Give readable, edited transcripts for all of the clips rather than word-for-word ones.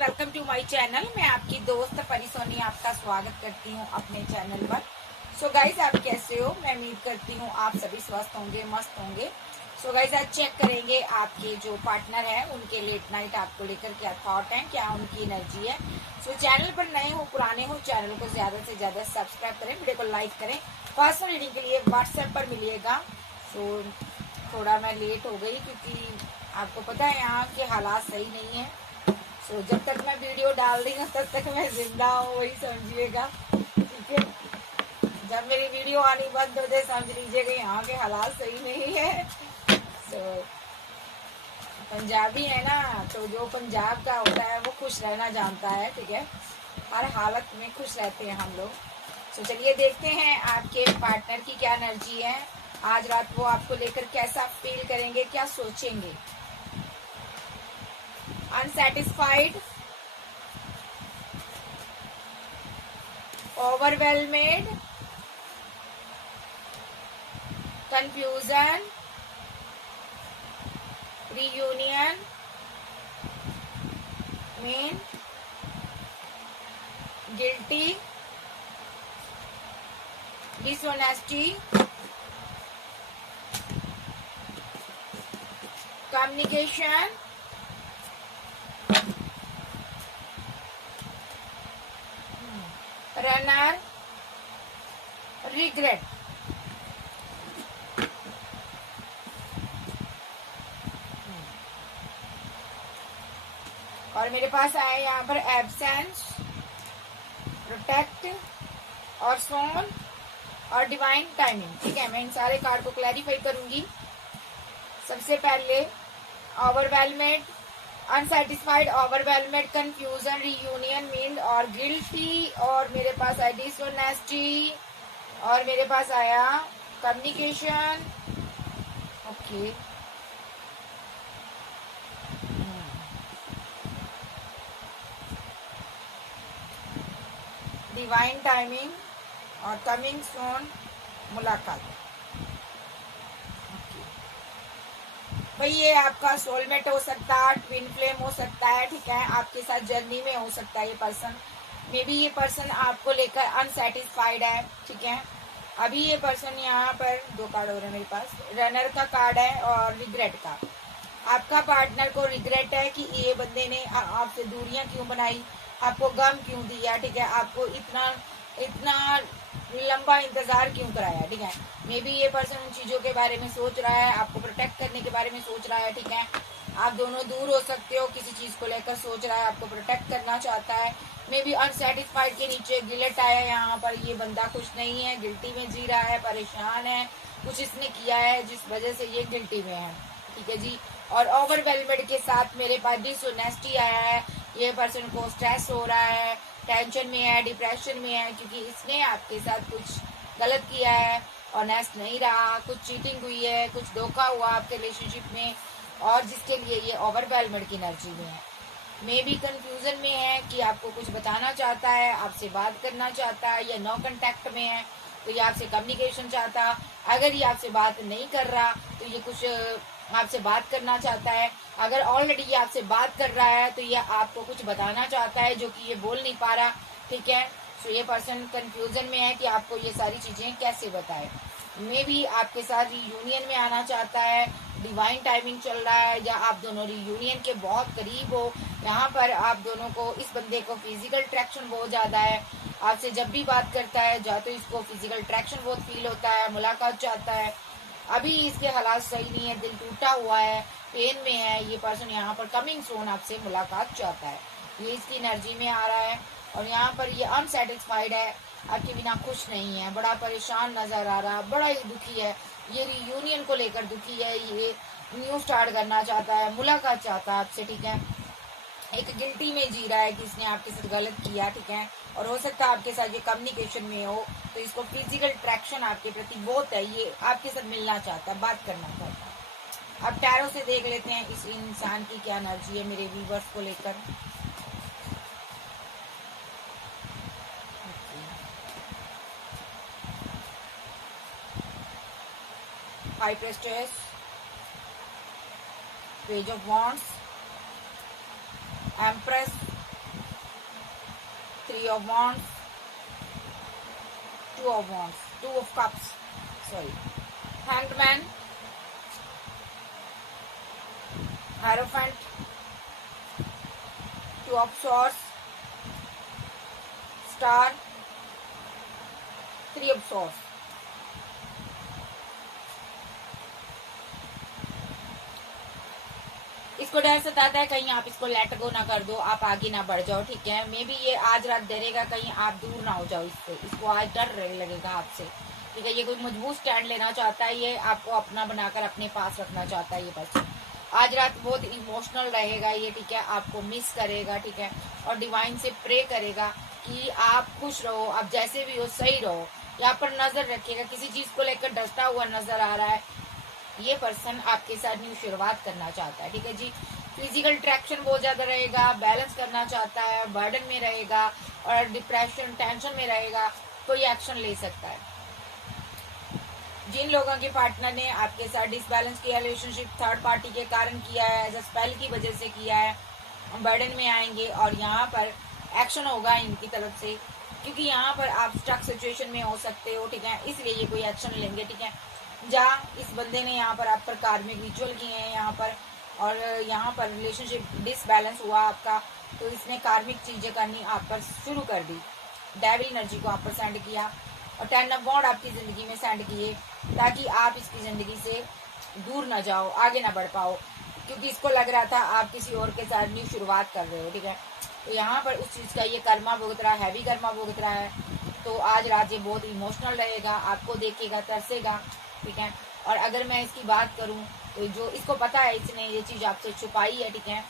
Welcome to my channel. मैं आपकी दोस्त परी सोनी आपका स्वागत करती हूँ अपने चैनल पर। सो गाइज, आप कैसे हो? मैं उम्मीद करती हूँ आप सभी स्वस्थ होंगे, मस्त होंगे। सो गाइज, आज चेक करेंगे आपके जो पार्टनर है उनके लेट नाइट आपको लेकर क्या थॉट है, क्या उनकी एनर्जी है। सो चैनल पर नए हो पुराने हो, चैनल को ज्यादा से ज्यादा सब्सक्राइब करें, वीडियो को लाइक करें। पर्सनल रीडिंग के लिए व्हाट्सएप पर मिलिएगा। सो थोड़ा मैं लेट हो गई क्योंकि आपको पता है यहाँ के हालात सही नहीं है। तो जब तक मैं वीडियो डाल रही हूँ तब तक मैं जिंदा हूँ, वही समझिएगा। ठीक है, जब मेरी वीडियो आनी बंद हो जाए समझ लीजिएगा यहाँ के हालात सही नहीं है। तो पंजाबी है ना, तो जो पंजाब का होता है वो खुश रहना जानता है। ठीक है, हर हालत में खुश रहते हैं हम लोग। तो चलिए देखते हैं आपके पार्टनर की क्या एनर्जी है। आज रात वो आपको लेकर कैसा फील करेंगे, क्या सोचेंगे। Unsatisfied, overwhelmed, confusion, reunion, mean, guilty, dishonesty, communication, runner, regret। और मेरे पास आए यहाँ पर एब्सेंस, प्रोटेक्ट और सोन और डिवाइन टाइमिंग। ठीक है, मैं इन सारे कार्ड को क्लैरिफाई करूंगी। सबसे पहले ओवरवेलमेड, अनसेटिस्फाइड, ओवरवेलमेड, कंफ्यूजन, रियूनियन, मीन और गिल्टी। और मेरे पास आया डिसऑनेस्टी और मेरे पास आया कम्युनिकेशन। ओके, डिवाइन टाइमिंग और कमिंग सून, मुलाकात। भाई ये आपका सोलमेट हो सकता है, ट्विन फ्लेम हो सकता है। ठीक है, आपके साथ जर्नी में हो सकता है ये पर्सन। मे बी ये पर्सन आपको लेकर अनसेटिस्फाइड है। ठीक है, अभी ये पर्सन यहाँ पर दो कार्ड हो रहे हैं मेरे पास, रनर का कार्ड है और रिग्रेट का। आपका पार्टनर को रिग्रेट है कि ये बंदे ने आपसे दूरियां क्यों बनाई, आपको गम क्यों दिया। ठीक है, आपको इतना इतना लंबा इंतजार क्यों कराया। ठीक है, मे बी ये पर्सन उन चीजों के बारे में सोच रहा है, आपको प्रोटेक्ट करने के बारे में सोच रहा है। ठीक है, आप दोनों दूर हो सकते हो, किसी चीज को लेकर सोच रहा है, आपको प्रोटेक्ट करना चाहता है। मे बी अनसेटिस्फाइड के नीचे गिल्ट आया यहाँ पर। ये बंदा खुश नहीं है, गिल्टी में जी रहा है, परेशान है, कुछ इसने किया है जिस वजह से ये गिल्टी में है। ठीक है जी, और ओवरवेलमेड के साथ मेरे पास डिसऑनेस्टी आया है। ये पर्सन को स्ट्रेस हो रहा है, टेंशन में है, डिप्रेशन में है, क्योंकि इसने आपके साथ कुछ गलत किया है, ऑनेस्ट नहीं रहा, कुछ चीटिंग हुई है, कुछ धोखा हुआ आपके रिलेशनशिप में, और जिसके लिए ये ओवरवेलमेड की एनर्जी में है। मे भी कंफ्यूजन में है कि आपको कुछ बताना चाहता है, आपसे बात करना चाहता है, या नो कांटेक्ट में है तो ये आपसे कम्युनिकेशन चाहता। अगर ये आपसे बात नहीं कर रहा तो ये कुछ आपसे बात करना चाहता है। अगर ऑलरेडी ये आपसे बात कर रहा है तो ये आपको कुछ बताना चाहता है जो कि ये बोल नहीं पा रहा। ठीक है, तो ये पर्सन कंफ्यूजन में है कि आपको ये सारी चीजें कैसे बताए। मे भी आपके साथ रियूनियन में आना चाहता है, डिवाइन टाइमिंग चल रहा है, या आप दोनों रियूनियन के बहुत करीब हो। यहाँ पर आप दोनों को, इस बंदे को फिजिकल अट्रैक्शन बहुत ज्यादा है। आपसे जब भी बात करता है या तो इसको फिजिकल अट्रैक्शन बहुत फील होता है, मुलाकात चाहता है। अभी इसके हालात सही नहीं है, दिल टूटा हुआ है, पेन में है। ये पर्सन यहाँ पर कमिंग सून आपसे मुलाकात चाहता है, ये इसकी एनर्जी में आ रहा है। और यहाँ पर ये अनसेटिस्फाइड है, आपके बिना खुश नहीं है, बड़ा परेशान नजर आ रहा है, बड़ा ही दुखी है। ये रियूनियन को लेकर दुखी है, ये न्यू स्टार्ट करना चाहता है, मुलाकात चाहता है आपसे। ठीक है, एक गिल्टी में जी रहा है कि इसने आपके साथ गलत किया। ठीक है, और हो सकता है आपके साथ ये कम्युनिकेशन में हो, तो इसको फिजिकल अट्रैक्शन आपके प्रति बहुत है, ये आपके साथ मिलना चाहता है, बात करना चाहता है। अब टैरो से देख लेते हैं इस इंसान की क्या एनर्जी है मेरे व्यूवर्स को लेकर। High प्रेस्टेस, page of wands, empress, 3 of wands, 2 of wands, 2 of cups, sorry, hanged man, hierophant, 2 of swords, star, 3 of swords. इसको डर सताता है कहीं आप इसको लेट गो ना कर दो, आप आगे ना बढ़ जाओ, ठीक है। मे बी ये आज रात डरेगा कहीं आप दूर ना हो जाओ इससे, इसको आज डर लगेगा आपसे, ठीक है। ये कोई मजबूत स्टैंड लेना चाहता है, ये आपको अपना बनाकर अपने पास रखना चाहता है ये पर्सन। आज रात बहुत इमोशनल रहेगा ये, ठीक है, आपको मिस करेगा, ठीक है, और डिवाइन से प्रे करेगा कि आप खुश रहो, आप जैसे भी हो सही रहो, यहाँ पर नजर रखिएगा, किसी चीज को लेकर डरता हुआ नजर आ रहा है। ये पर्सन आपके साथ न्यू शुरुआत करना चाहता है, ठीक है जी। फिजिकल अट्रैक्शन बहुत ज्यादा रहेगा, बैलेंस करना चाहता है, बर्डन में रहेगा और डिप्रेशन टेंशन में रहेगा, कोई एक्शन ले सकता है। जिन लोगों के पार्टनर ने आपके साथ डिसबैलेंस किया रिलेशनशिप, थर्ड पार्टी के कारण किया है, एज अ स्पेल की वजह से किया है, बर्डन में आएंगे और यहाँ पर एक्शन होगा इनकी तरफ से, क्योंकि यहाँ पर आप स्टक सिचुएशन में हो सकते हो, ठीक है, इसलिए ये कोई एक्शन लेंगे, ठीक है। जहाँ इस बंदे ने यहाँ पर आप पर कार्मिक रिचुअल किए हैं यहाँ पर, और यहाँ पर रिलेशनशिप डिसबैलेंस हुआ आपका, तो इसने कार्मिक चीजें करनी आप पर शुरू कर दी, डेविल एनर्जी को आप पर सेंड किया, और 10 ऑफ वॉन्ड आपकी जिंदगी में सेंड किए, ताकि आप इसकी जिंदगी से दूर ना जाओ, आगे ना बढ़ पाओ, क्योंकि इसको लग रहा था आप किसी और के साथ न्यू शुरुआत कर रहे हो, ठीक है। तो यहाँ पर उस चीज का ये कर्मा भुगत रहा है, हैवी कर्मा भुगत रहा है। तो आज रात ये बहुत इमोशनल रहेगा, आपको देखेगा, तरसेगा, ठीक है। और अगर मैं इसकी बात करूं तो जो इसको पता है इसने ये चीज आपसे छुपाई है, ठीक है।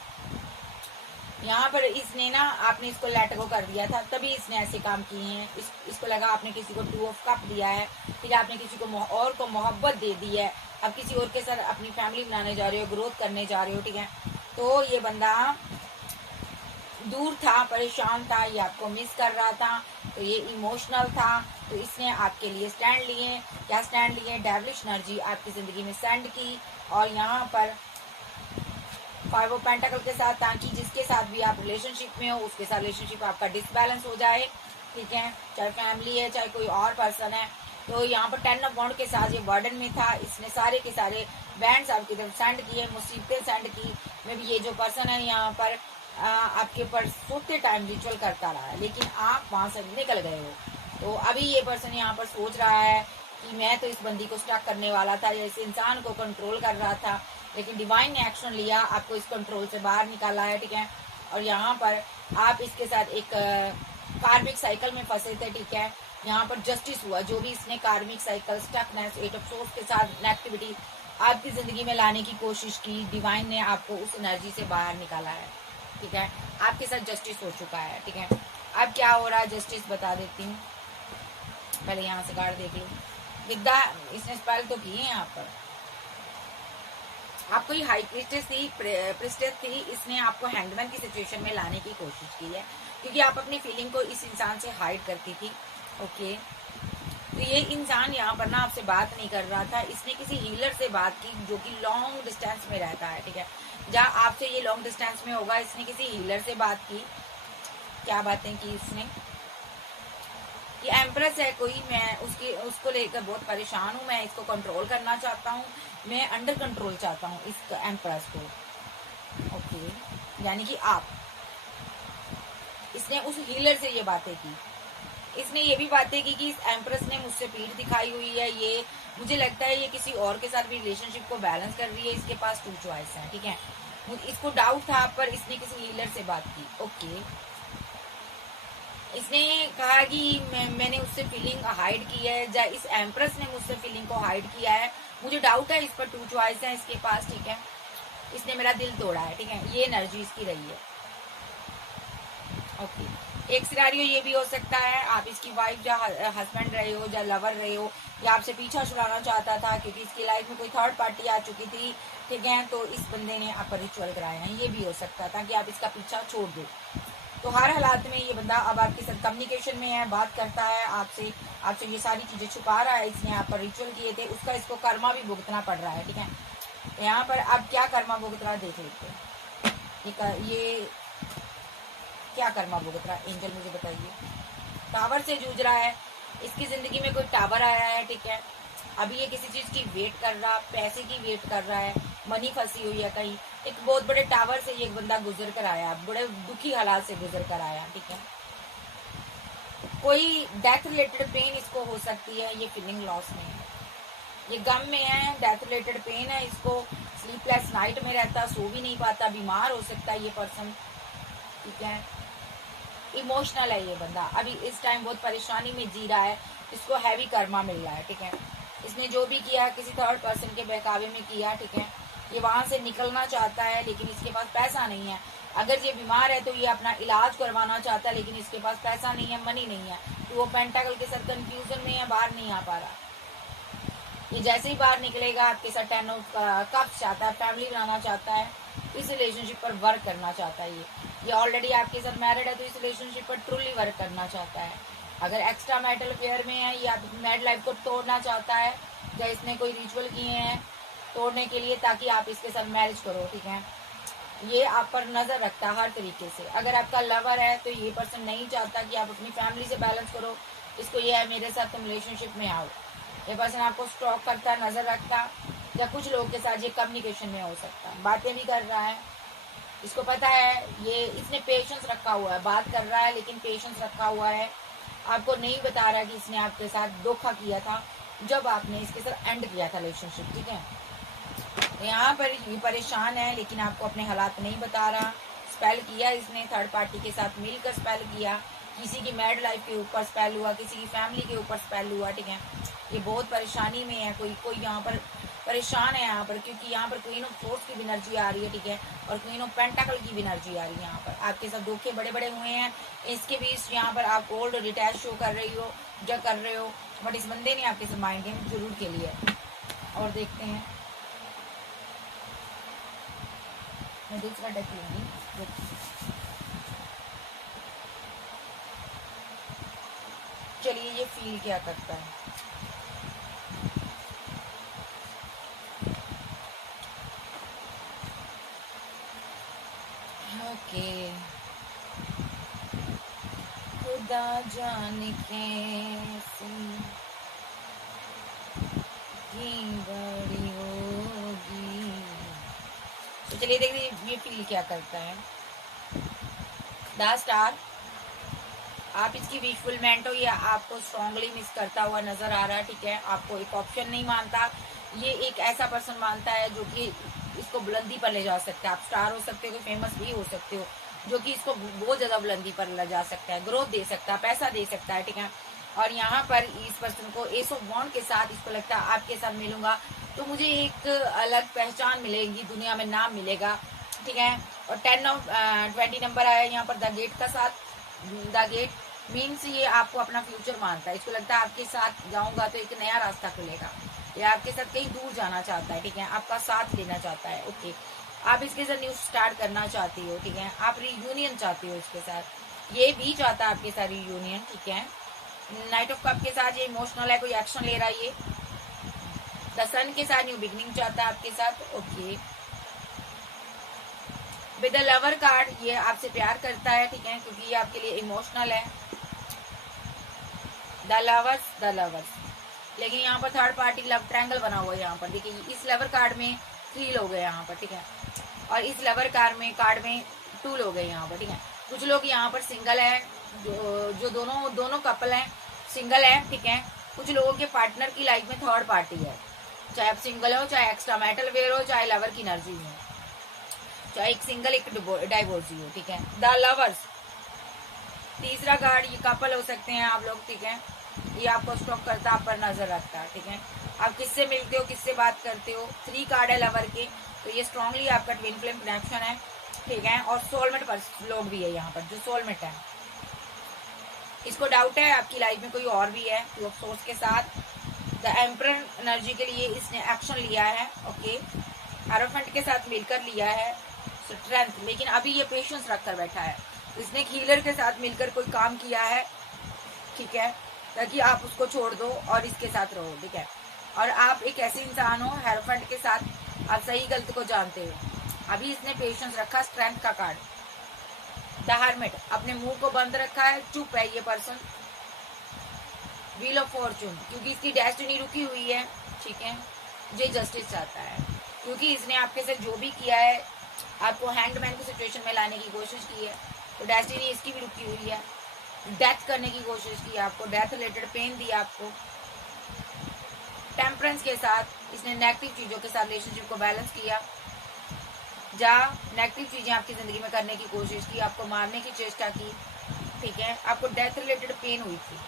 यहाँ पर इसने ना आपने इसको लेट गो कर दिया था, तभी इसने ऐसे काम किए हैं। इसको लगा आपने किसी को 2 ऑफ कप दिया है, ठीक है, आपने किसी को और को मोहब्बत दे दी है, अब किसी और के साथ अपनी फैमिली बनाने जा रहे हो, ग्रोथ करने जा रहे हो, ठीक है। तो ये बंदा दूर था, परेशान था, ये आपको मिस कर रहा था, तो ये इमोशनल था, तो इसने आपके लिए स्टैंड लिए। क्या स्टैंड लिए? डेविलिश एनर्जी आपकी जिंदगी में सेंड की, और यहाँ पर 5 ऑफ पेंटाकल के साथ, ताकि जिसके साथ भी आप रिलेशनशिप में हो उसके साथ रिलेशनशिप आपका डिसबैलेंस हो जाए, ठीक है, चाहे फैमिली है चाहे कोई और पर्सन है। तो यहाँ पर 10 ऑफ वॉन्ड के साथ ये बर्डन में था, इसने सारे के सारे बैंड्स आपकी तरफ सेंड किए, मुसीबतें सेंड की। मे भी ये जो पर्सन है यहाँ पर आपके ऊपर सोते टाइम रिचुअल करता रहा है, लेकिन आप वहां से निकल गए हो। तो अभी ये पर्सन यहाँ पर सोच रहा है कि मैं तो इस बंदी को स्टक करने वाला था या इस इंसान को कंट्रोल कर रहा था, लेकिन डिवाइन ने एक्शन लिया, आपको इस कंट्रोल से बाहर निकाला है, ठीक है। और यहाँ पर आप इसके साथ एक कार्मिक साइकिल में फंसे थे, ठीक है। यहाँ पर जस्टिस हुआ, जो भी इसने कार्मिक साइकिल, स्टकनेस, 8 ऑफ सोर्स के साथ नेगेटिविटी आपकी जिंदगी में लाने की कोशिश की, डिवाइन ने आपको उस एनर्जी से बाहर निकाला है, ठीक है। आपके साथ जस्टिस हो चुका है, ठीक है। अब क्या हो रहा है जस्टिस बता देती हूँ, पहले यहाँ से कार्ड देख लो। विद्या इसने स्पेल तो की है यहाँ पर, आपको ये हाई प्रिस्टेस थी, इसने आपको हैंगमैन की सिचुएशन में लाने की कोशिश की है, क्योंकि आप अपनी फीलिंग को इस इंसान से हाइड करती थी, ओके। तो ये इंसान यहाँ पर ना आपसे बात नहीं कर रहा था, इसने किसी हीलर से बात की जो कि लॉन्ग डिस्टेंस में रहता है, ठीक है। जहाँ आपसे ये लॉन्ग डिस्टेंस में होगा, इसने किसी हीलर से बात की। क्या बातें की इसने? ये एम्प्रेस है कोई, मैं उसको लेकर बहुत परेशान हूँ, मैं इसको कंट्रोल करना चाहता हूँ, मैं अंडर कंट्रोल चाहता हूँ इस एम्प्रेस को, ओके। यानी कि आप, इसने उस हीलर से ये बातें की। इसने ये भी बातें की कि इस एम्प्रेस ने मुझसे पीठ दिखाई हुई है, ये मुझे लगता है ये किसी और के साथ भी रिलेशनशिप को बैलेंस कर रही है, इसके पास 2 चॉइस है, ठीक है। इसको डाउट था आप पर, इसने किसी हीलर से बात की, ओके। इसने कहा कि मैंने उससे फीलिंग हाइड की है, या इस एम्प्रेस ने मुझसे फीलिंग को हाइड किया है, मुझे डाउट है, इस पर 2 चॉइस है इसके पास, ठीक है। इसने मेरा दिल तोड़ा है, ठीक है, ये एनर्जी इसकी रही है, ओके। एक सिनेरियो ये भी हो सकता है, आप इसकी वाइफ या हस्बैंड रहे हो या लवर रहे हो, या आपसे पीछा छुड़ाना चाहता था क्योंकि इसकी लाइफ में कोई थर्ड पार्टी आ चुकी थी, ठीक है। तो इस बंदे ने आप पर रिचुअल कराया है, ये भी हो सकता था कि आप इसका पीछा छोड़ दो। तो हर हालात में ये बंदा अब आपके साथ कम्युनिकेशन में है, बात करता है आपसे ये सारी चीजें छुपा रहा है, इसने आप पर रिचुअल किए थे, उसका इसको कर्मा भी भुगतना पड़ रहा है, ठीक है। यहाँ पर अब क्या कर्मा भुगत रहा है देख लेते हैं। ये क्या कर्मा भुगत रहा है, एंजल मुझे बताइए। टावर से जूझ रहा है, इसकी जिंदगी में कोई टावर आया है, ठीक है। अभी ये किसी चीज की वेट कर रहा, पैसे की वेट कर रहा है, मनी फंसी हुई है कहीं, एक बहुत बड़े टावर से ये बंदा गुजर कर आया, बड़े दुखी हालात से गुजर कर आया, ठीक है। कोई डेथ रिलेटेड पेन इसको हो सकती है, ये फीलिंग लॉस में है, ये गम में है, डेथ रिलेटेड पेन है इसको, स्लीपलेस नाइट में रहता, सो भी नहीं पाता, बीमार हो सकता है ये पर्सन, ठीक है। इमोशनल है ये बंदा, अभी इस टाइम बहुत परेशानी में जी रहा है, इसको हैवी कर्मा मिल रहा है, ठीक है। इसने जो भी किया किसी थर्ड पर्सन के बहकावे में किया, ठीक है। ये वहां से निकलना चाहता है लेकिन इसके पास पैसा नहीं है। अगर ये बीमार है तो ये अपना इलाज करवाना चाहता है लेकिन इसके पास पैसा नहीं है, मनी नहीं है, तो वो पेंटाकल के साथ कंफ्यूजन में है, बाहर नहीं आ पा रहा। ये जैसे ही बाहर निकलेगा आपके साथ 10 ऑफ कप्स चाहता है, फैमिली बनाना चाहता है, इस रिलेशनशिप पर वर्क करना चाहता है। ये ऑलरेडी आपके साथ मैरिड है तो इस रिलेशनशिप पर ट्रूली वर्क करना चाहता है। अगर एक्स्ट्रा मैरिटल अफेयर में है या मैरिड लाइफ को तोड़ना चाहता है, या इसने कोई रिचुअल किए हैं तोड़ने के लिए ताकि आप इसके साथ मैरिज करो, ठीक है। ये आप पर नजर रखता है हर तरीके से। अगर आपका लवर है तो ये पर्सन नहीं चाहता कि आप अपनी फैमिली से बैलेंस करो, इसको ये है मेरे साथ तुम रिलेशनशिप में आओ। ये पर्सन आपको स्टॉक करता है, नजर रखता, या कुछ लोगों के साथ ये कम्युनिकेशन में हो सकता है, बातें भी कर रहा है, इसको पता है, ये इसने पेशेंस रखा हुआ है, बात कर रहा है लेकिन पेशेंस रखा हुआ है, आपको नहीं बता रहा कि इसने आपके साथ धोखा किया था जब आपने इसके साथ एंड किया था रिलेशनशिप, ठीक है। यहाँ पर ये परेशान है लेकिन आपको अपने हालात नहीं बता रहा। स्पेल किया इसने थर्ड पार्टी के साथ मिलकर स्पेल किया, किसी की मैरिड लाइफ के ऊपर स्पेल हुआ, किसी की फैमिली के ऊपर स्पेल हुआ, ठीक है। ये बहुत परेशानी में है, कोई यहाँ पर परेशान है यहाँ पर, क्योंकि यहाँ पर क्वीन ऑफ सोर्ड्स की भी एनर्जी आ रही है, ठीक है, और क्वीन ऑफ पेंटाकल की भी एनर्जी आ रही है। यहाँ पर आपके साथ धोखे बड़े बड़े हुए हैं, इसके बीच यहाँ पर आप ओल्ड डिटैच शो कर रही हो, जब कर रहे हो, बट इस बंदे ने आपके साथ माइंड गेम जरूर के लिए। और देखते हैं, मैं दूसरा डेक लूंगी। चलिए ये फील क्या करता है। ओके, खुदा जाने कैसी बड़ी होगी। तो चलिए देखिए ये फील क्या करता है। द स्टार, आप इसकी विशफुलमेंट हो या आपको स्ट्रांगली मिस करता हुआ नजर आ रहा है, ठीक है। आपको एक ऑप्शन नहीं मानता, ये एक ऐसा पर्सन मानता है जो कि इसको बुलंदी पर ले जा सकता है। आप स्टार हो सकते हो, फेमस भी हो सकते हो, जो कि इसको बहुत ज्यादा बुलंदी पर ले जा सकता है, ग्रोथ दे सकता है, पैसा दे सकता है, ठीक है। और यहाँ पर इस पर्सन को एस ऑफ वॉन्ड के साथ इसको लगता है आपके साथ मिलूंगा तो मुझे एक अलग पहचान मिलेगी, दुनिया में नाम मिलेगा, ठीक है। और 10 ऑफ 20 नंबर आया यहाँ पर द गेट का साथ। द गेट मीन्स ये आपको अपना फ्यूचर मानता है, इसको लगता है आपके साथ जाऊंगा तो एक नया रास्ता खुलेगा, या आपके साथ कहीं दूर जाना चाहता है, ठीक है, आपका साथ लेना चाहता है। ओके, आप इसके साथ न्यूज स्टार्ट करना चाहती हो, ठीक है, आप रियूनियन चाहती हो इसके साथ, ये भी चाहता है आपके साथ रियूनियन, ठीक है। नाइट ऑफ कप के साथ ये इमोशनल है, कोई एक्शन ले रहा है ये। द सन के साथ न्यू बिगनिंग चाहता है आपके साथ। Okay, with the lover card ये आपसे प्यार करता है, ठीक है, क्योंकि ये आपके लिए इमोशनल है। द लवर्स, लेकिन यहाँ पर थर्ड पार्टी लव ट्रायंगल बना हुआ है। यहाँ पर देखिए इस लवर कार्ड में 3 लोग हैं यहाँ पर, ठीक है, और इस लवर कार्ड में 2 लोग हैं यहाँ पर, ठीक है। कुछ लोग यहाँ पर सिंगल है, जो दोनों कपल हैं सिंगल है, ठीक है। कुछ लोगों के पार्टनर की लाइफ में थर्ड पार्टी है, चाहे आप सिंगल हो, चाहे एक्स्ट्रा मैरिटल अफेयर हो, चाहे लवर की एनर्जी हो, चाहे एक सिंगल एक डाइवोर्सी हो, ठीक है। द लवर्स, तीसरा कार्ड, ये कपल हो सकते हैं आप लोग, ठीक है। ये आपको स्टॉक करता, आप पर नजर रखता है, ठीक है। आप किससे मिलते हो, किससे बात करते हो। 3 कार्ड है लवर के, तो ये स्ट्रांगली आपका ट्विन फ्लेम कनेक्शन है, ठीक है। और सोलमेट पर लोग भी है यहाँ पर, जो सोलमेट है, इसको डाउट है आपकी लाइफ में कोई और भी है, तो सोर्स के साथ। द एम्परर एनर्जी के लिए इसने एक्शन लिया है, ओके, एरोफेंट के साथ मिलकर लिया है स्ट्रेंथ, लेकिन अभी ये पेशेंस रखकर बैठा है। इसने हीलर के साथ मिलकर कोई काम किया है, ठीक है, ताकि आप उसको छोड़ दो और इसके साथ रहो, ठीक है। और आप एक ऐसे इंसान हो हेरोफेंट के साथ, आप सही गलत को जानते हो। अभी इसने पेशेंस रखा, स्ट्रेंथ का कार्ड। द हर्मिट, अपने मुंह को बंद रखा है, चुप है ये पर्सन। व्हील ऑफ फॉर्चून, क्योंकि इसकी डेस्टिनी रुकी हुई है, ठीक है, ये जस्टिस चाहता है, क्योंकि इसने आपके साथ जो भी किया है, आपको हैंगमैन की सिचुएशन में लाने की कोशिश की है, तो डेस्टिनी इसकी भी रुकी हुई है। डेथ करने की कोशिश की आपको, डेथ रिलेटेड पेन दिया आपको। टेम्परेंस के साथ इसने नेगेटिव चीजों के साथ रिलेशनशिप को बैलेंस किया, जहाँ नेगेटिव चीजें आपकी जिंदगी में करने की कोशिश की, आपको मारने की चेष्टा की, ठीक है, आपको डेथ रिलेटेड पेन हुई थी।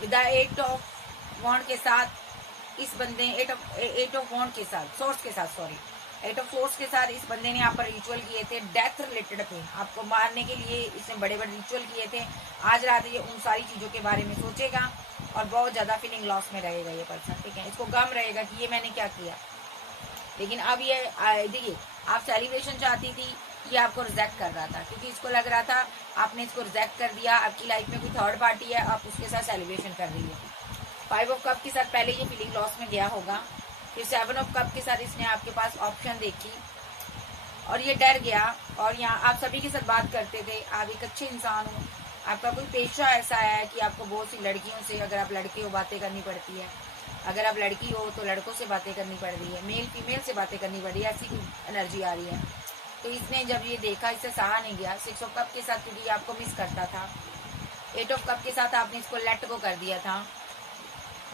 विद द 8 ऑफ वॉन्ड के साथ इस बंदे, 8 ऑफ वॉन्ड के साथ, सोर्स के साथ, सॉरी, 8 ऑफ सोर्स के साथ इस बंदे ने यहाँ पर रिचुअल किए थे, डेथ रिलेटेड पेन, आपको मारने के लिए इसने बड़े बड़े रिचुअल किए थे। आज रात ये उन सारी चीजों के बारे में सोचेगा और बहुत ज्यादा फीलिंग लॉस में रहेगा ये पर्सन, ठीक है, इसको गम रहेगा कि ये मैंने क्या किया। लेकिन अब ये देखिए, आप सेलिब्रेशन चाहती थी, ये आपको रिजेक्ट कर रहा था, क्योंकि इसको लग रहा था आपने इसको रिजेक्ट कर दिया, आपकी लाइफ में कोई थर्ड पार्टी है, आप उसके साथ सेलिब्रेशन कर रही है। 5 ऑफ कप के साथ पहले ये फीलिंग लॉस में गया होगा, फिर 7 ऑफ कप के साथ इसने आपके पास ऑप्शन देखी और ये डर गया। और यहाँ आप सभी के साथ बात करते थे, आप एक अच्छे इंसान हो, आपका कोई पेशा ऐसा है कि आपको बहुत सी लड़कियों से, अगर आप लड़के हो, बातें करनी पड़ती है, अगर आप लड़की हो तो लड़कों से बातें करनी पड़ रही है, मेल फीमेल से बातें करनी पड़ रही है, ऐसी एनर्जी आ रही है। तो इसने जब ये देखा, इससे सहा नहीं गया। 6 ऑफ कप के साथ, क्योंकि ये आपको मिस करता था। 8 ऑफ कप के साथ आपने इसको लेट गो कर दिया था।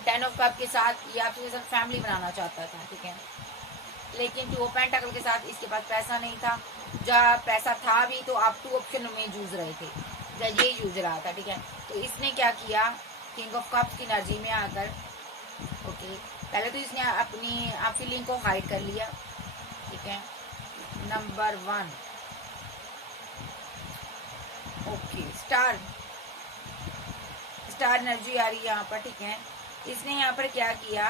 10 ऑफ कप के साथ ये आपके साथ फैमिली बनाना चाहता था, ठीक है, लेकिन 2 ऑफ पेंटाकल के साथ इसके पास पैसा नहीं था। जब पैसा था भी तो आप 2 ऑप्शन में जूझ रहे थे, जब ये जूझ रहा था, ठीक है। तो इसने क्या किया, किंग ऑफ कप्स की एनर्जी में आकर, ओके, पहले तो इसने अपनी आप फीलिंग को हाइड कर लिया, ठीक है, नंबर 1, ओके, स्टार एनर्जी आ रही है यहाँ पर, ठीक है। इसने यहाँ पर क्या किया,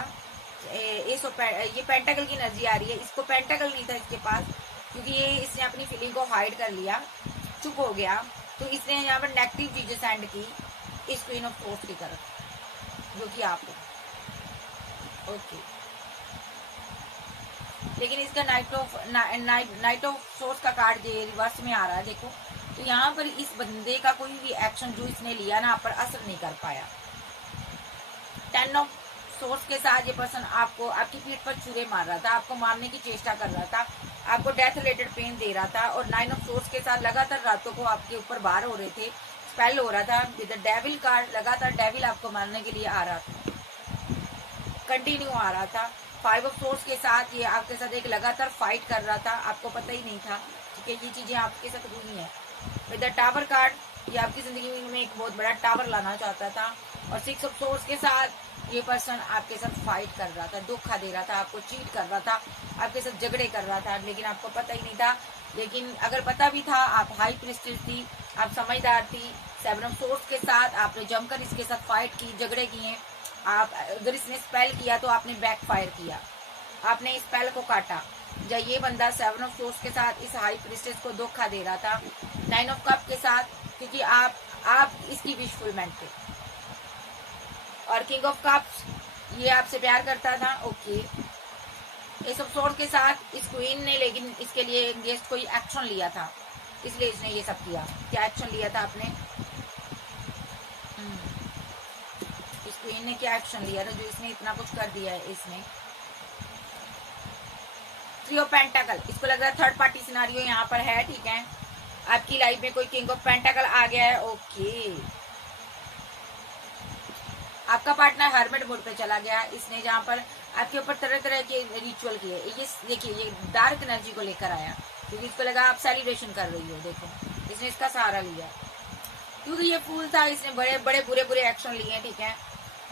ये पेंटाकल की एनर्जी आ रही है, इसको पेंटाकल नहीं था इसके पास, क्योंकि ये इसने अपनी फीलिंग को हाइड कर लिया, चुप हो गया, तो इसने यहाँ पर नेगेटिव चीजें सेंड की इस क्वीन ऑफ सोर्स की तरफ, जो कि आप हो, ओके। लेकिन इसका नाइट ऑफ सोर्स का कार्ड रिवर्स में आ रहा है, देखो, तो यहाँ पर इस बंदे का कोई भी एक्शन जो इसने लिया ना, आप पर असर नहीं कर पाया। 10 ऑफ सोर्स के साथ ये पर्सन आपको, आपकी पीठ पर छुरे मार रहा था, आपको मारने की चेष्टा कर रहा था, आपको डेथ रिलेटेड पेन दे रहा था। और 9 ऑफ सोर्स के साथ लगातार रातों को आपके ऊपर बार हो रहे थे, स्पेल हो रहा था। विद द डेविल कार्ड, लगातार डेविल आपको मारने के लिए आ रहा था, कंटिन्यू आ रहा था। 5 ऑफ सोर्स के साथ ये आपके साथ एक लगातार फाइट कर रहा था, आपको पता ही नहीं था, ठीक है, ये चीजें आपके साथ हुई हैं। विद द टावर कार्ड, ये आपकी जिंदगी में एक बहुत बड़ा टावर लाना चाहता था। और 6 ऑफ सोर्स के साथ ये पर्सन आपके साथ फाइट कर रहा था, धोखा दे रहा था, आपको चीट कर रहा था, आपके साथ झगड़े कर रहा था, लेकिन आपको पता ही नहीं था। लेकिन अगर पता भी था, आप हाई प्रिस्टेज थी, आप समझदार थी। 7 ऑफ सोर्स के साथ आपने जमकर इसके साथ फाइट की, झगड़े किए। आप अगर इसने स्पेल किया तो आपने बैक फायर किया, आपने इस स्पेल को काटा। जब ये बंदा 7 ऑफ सोर्स के साथ इस हाई प्रिस्टेज को धोखा दे रहा था 9 ऑफ कप के साथ, क्योंकि आप इसकी विशफुलमेंट थे। और किंग ऑफ कप्स, ये आपसे प्यार करता था, ओके। एस ऑफ सोर्स के साथ इस क्वीन ने, लेकिन इसके लिए गेस्ट कोई एक्शन लिया था, इसलिए इसने ये सब किया। क्या एक्शन लिया था आपने, इस क्वीन ने क्या एक्शन लिया था जो इसने इतना कुछ कर दिया है इसने। 3 ऑफ पेंटाकल, इसको लग रहा है थर्ड पार्टी सिनारियो यहाँ पर है, ठीक है, आपकी लाइफ में कोई किंग ऑफ पेंटाकल आ गया है, ओके। आपका पार्टनर हर्मिट मोड पे चला गया, इसने जहाँ पर आपके ऊपर तरह तरह के रिचुअल किए। ये देखिए, ये डार्क एनर्जी को लेकर आया, क्योंकि इसको लगा आप सेलिब्रेशन कर रही हो, देखो, इसने इसका सहारा लिया, क्योंकि ये फूल था, इसने बड़े बड़े बुरे बुरे एक्शन लिए, ठीक है।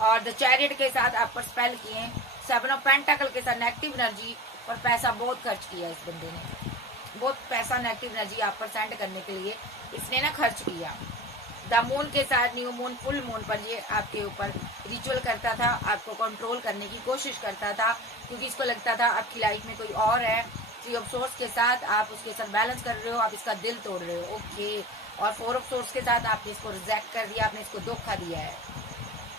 और द चैरियट के साथ आप पर स्पेल किए। 7 ऑफ पेंटाकल के साथ नेगेटिव एनर्जी और पैसा बहुत खर्च किया इस बंदे ने, बहुत पैसा नेगेटिव एनर्जी आप पर सेंड करने के लिए इसने ना खर्च किया। द मून के साथ न्यू मून, फुल मून पर ये आपके ऊपर रिचुअल करता था, आपको कंट्रोल करने की कोशिश करता था, क्योंकि इसको लगता था आपकी लाइफ में कोई और है। 3 ऑफ सोर्स के साथ आप उसके साथ बैलेंस कर रहे हो, आप इसका दिल तोड़ रहे हो, ओके। और 4 ऑफ सोर्स के साथ आपने इसको रिजेक्ट कर दिया, आपने इसको धोखा दिया है,